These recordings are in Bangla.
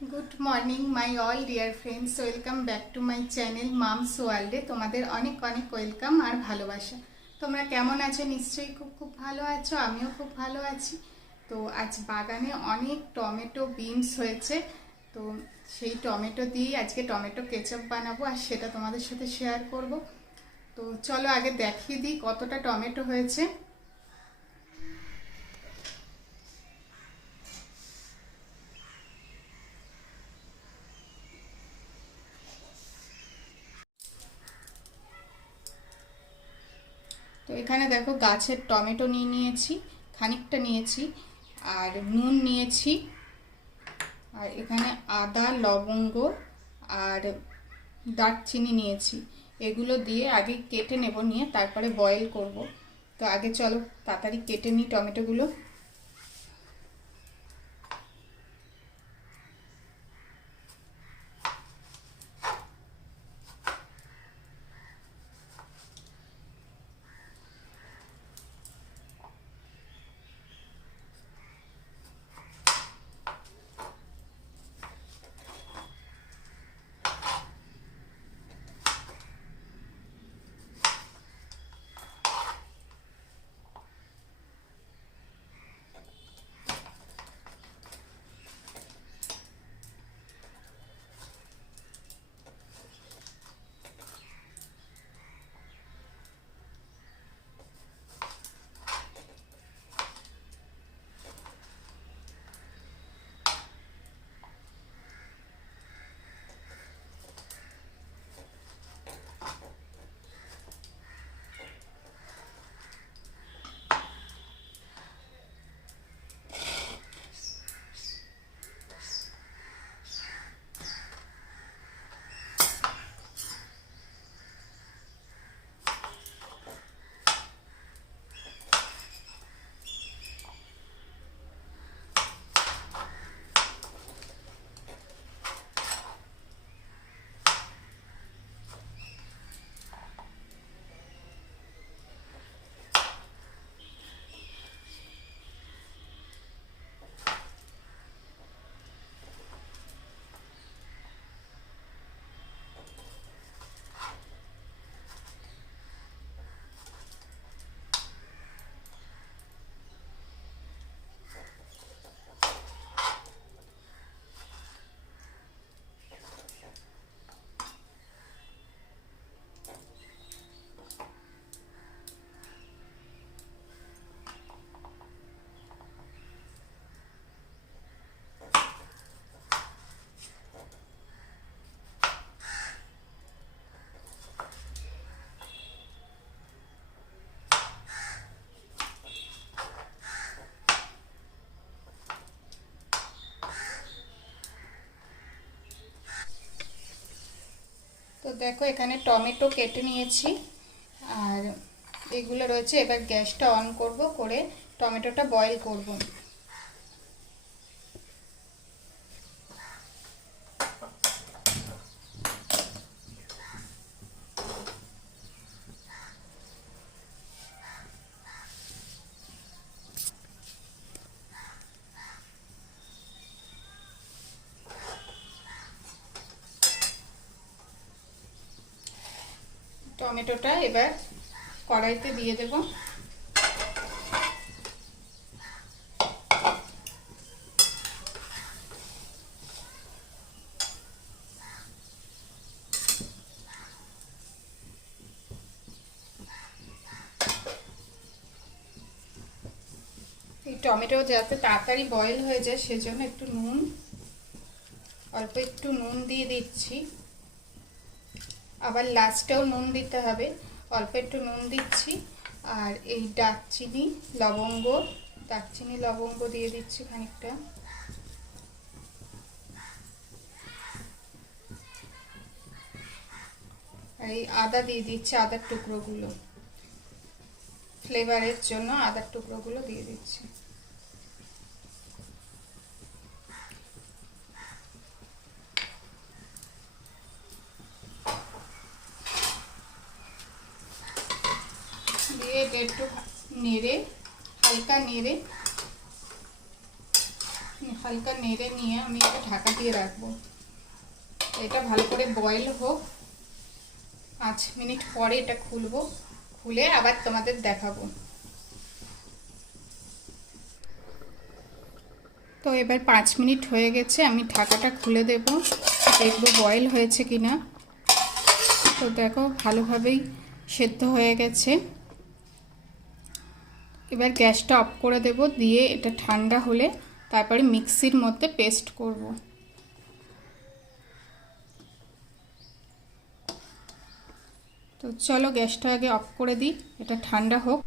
Good morning my all dear friends, welcome back to my channel mum's ওয়ার্ল্ডে। তোমাদের অনেক অনেক ওয়েলকাম আর ভালোবাসা। তোমরা কেমন আছো? নিশ্চয়ই খুব খুব ভালো আছো, আমিও খুব ভালো আছি। তো আজ বাগানে অনেক টমেটো বিনস হয়েছে, তো সেই টমেটো দিয়েই আজকে টমেটো কেচাপ বানাবো আর সেটা তোমাদের সাথে শেয়ার করব। তো চলো আগে দেখিয়ে দিই কতটা টমেটো হয়েছে। তো এখানে দেখো গাছের টমেটো নিয়ে নিয়েছি, খানিকটা নিয়েছি, আর নুন নিয়েছি, আর এখানে আদা, লবঙ্গ আর দারচিনি নিয়েছি। এগুলো দিয়ে আগে কেটে নেব, নিয়ে তারপরে বয়েল করব। তো আগে চলো তাড়াতাড়ি কেটে নিই টমেটোগুলো। তো দেখো এখানে টমেটো কেটে নিয়েছি, আর এগুলো রয়েছে। এবার গ্যাসটা অন করব, করে টমেটোটা বয়েল করব। টমেটোটা এবার কড়াইতে দিয়ে দেব। এই টমেটো যাতে তাড়াতাড়ি বয়েল হয়ে যায় সেজন্য একটু নুন, অল্প একটু নুন দিয়ে দিচ্ছি। আবার লাস্টেও নুন দিতে হবে, অল্প একটু নুন দিচ্ছি। আর এই দারচিনি লবঙ্গ দিয়ে দিচ্ছি খানিকটা। আর এই আদা দিয়ে দিচ্ছি, আদার টুকরোগুলো, ফ্লেভারের জন্য আদার টুকরোগুলো দিয়ে দিচ্ছি। দিয়ে একটু নেড়ে, হালকা নেড়ে হালকা নেড়ে নিয়ে আমি এটা ঢাকা দিয়ে রাখবো। এটা ভালো করে বয়েল হোক। 5 মিনিট পরে এটা খুলবো, খুলে আবার তোমাদের দেখাবো। তো এবার 5 মিনিট হয়ে গেছে, আমি ঢাকাটা খুলে দেব, দেখবো বয়েল হয়েছে কিনা। তো দেখো ভালোভাবেই সেদ্ধ হয়ে গেছে। এবার গ্যাসটা অফ করে দেব, দিয়ে এটা ঠান্ডা হলে তারপরে মিক্সির মধ্যে পেস্ট করব। তো চলো গ্যাসটা আগে অফ করে দিই, এটা ঠান্ডা হোক।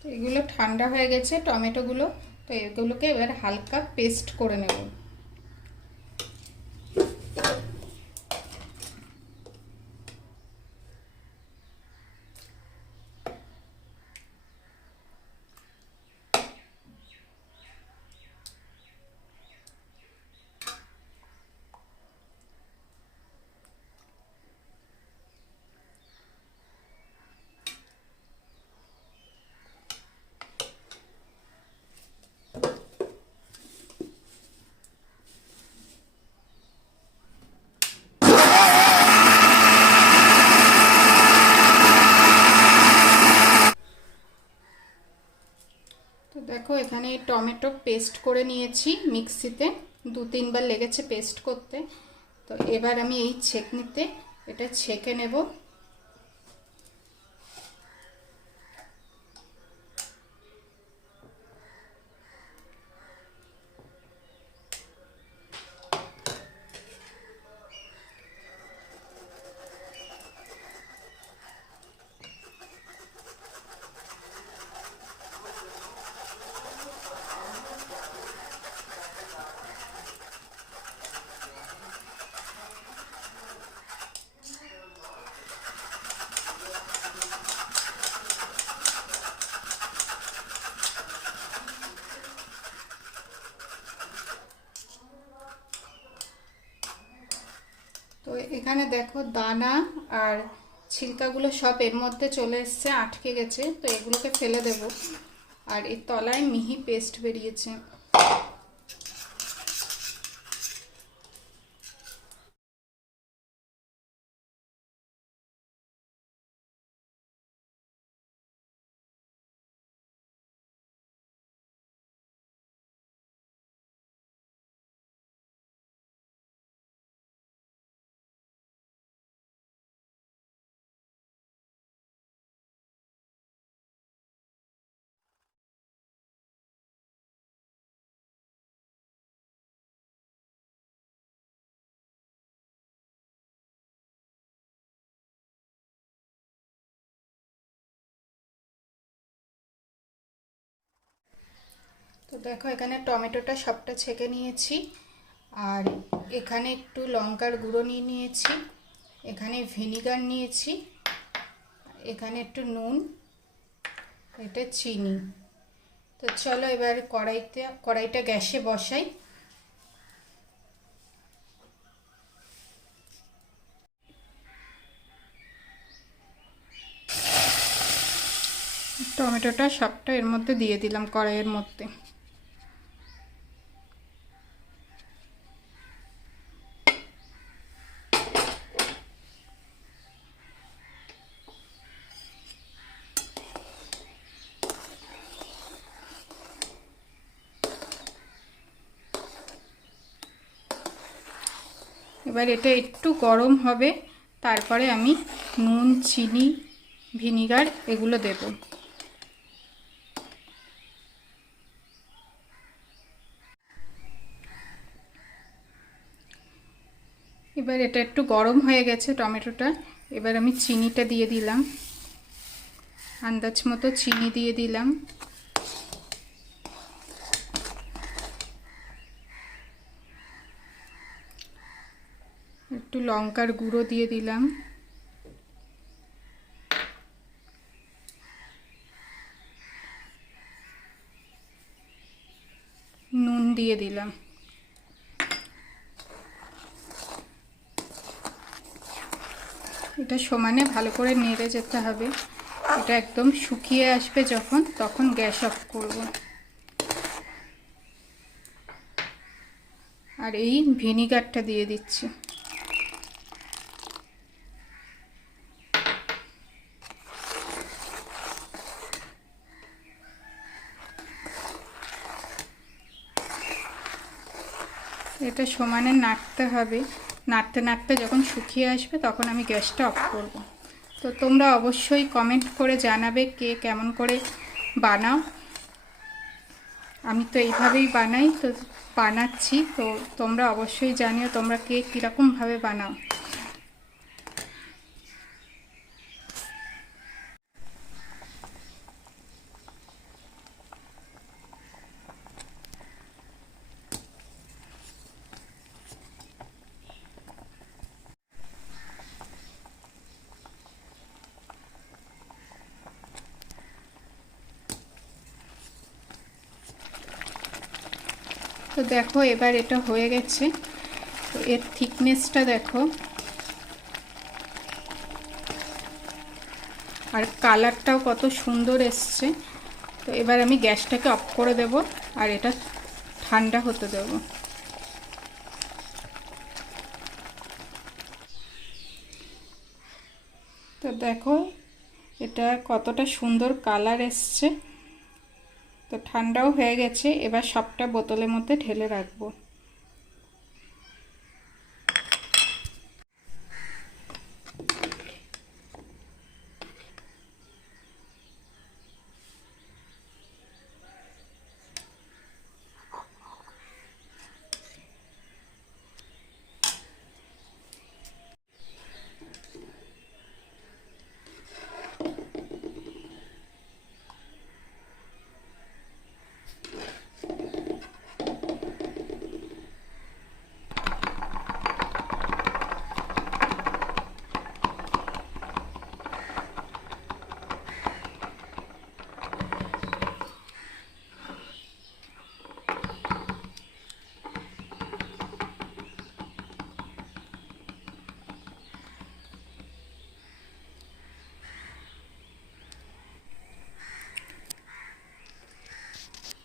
তো এগুলো ঠান্ডা হয়ে গেছে টমেটোগুলো, তো এগুলোকে এবার হালকা পেস্ট করে নেব। তো দেখো এখানে টমেটো পেস্ট করে নিয়েছি মিক্সিতে, 2-3 বার লেগেছে পেস্ট করতে। তো এবার আমি এই ছেঁকনিতে এটা ছেঁকে নেব। তো এখানে দেখো দানা আর ছিলকাগুলো সব এর মধ্যে চলে এসছে, আটকে গেছে। তো এগুলোকে ফেলে দেব। আর এর তলায় মিহি পেস্ট বেরিয়েছে। তো দেখো এখানে টমেটোটা সবটা ছেঁকে নিয়েছি, আর এখানে একটু লঙ্কার গুঁড়ো নিয়ে নিয়েছি, এখানে ভিনিগার নিয়েছি, এখানে একটু নুন, এটা চিনি। তো চলো এবার কড়াইটা গ্যাসে বসাই। টমেটোটা সবটা এর মধ্যে দিয়ে দিলাম কড়াইয়ের মধ্যে। এবার এটা একটু গরম হবে, তারপরে আমি নুন, চিনি, ভিনিগার এগুলো দেব। এবার এটা একটু গরম হয়ে গেছে টমেটোটা, এবার আমি চিনিটা দিয়ে দিলাম, আন্দাজ মতো চিনি দিয়ে দিলাম। একটু লঙ্কার গুঁড়ো দিয়ে দিলাম, নুন দিয়ে দিলাম। এটা সমানে ভালো করে নেড়ে যেতে হবে। এটা একদম শুকিয়ে আসবে যখন, তখন গ্যাস অফ করব। আর এই ভিনিগারটা দিয়ে দিচ্ছি। এটা সমানে নাড়তে হবে, নাড়তে নাড়তে যখন শুকিয়ে আসবে তখন আমি গ্যাসটা অফ করব। তো তোমরা অবশ্যই কমেন্ট করে জানাবে কে কেমন করে বানাও। আমি তো এইভাবেই বানাই, তো বানাচ্ছি, তো তোমরা অবশ্যই জানিও তোমরা কে কীরকমভাবে বানাও। তো দেখো এবার এটা হয়ে গেছে। তো এর থিকনেসটা দেখো, আর কালারটাও কত সুন্দর এসছে। তো এবার আমি গ্যাসটাকে অফ করে দেব আর এটা ঠান্ডা হতে দেব। তো দেখো এটা কতটা সুন্দর কালার এসছে। তো ঠান্ডাও হয়ে গেছে, এবার সবটা বোতলের মধ্যে ঢেলে রাখবো।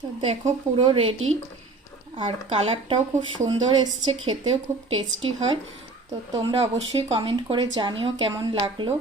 তো দেখো পুরো রেডি, আর কালারটাও খুব সুন্দর এসছে, খেতেও খুব টেস্টি হয়। তো তোমরা অবশ্যই কমেন্ট করে জানিও কেমন লাগলো।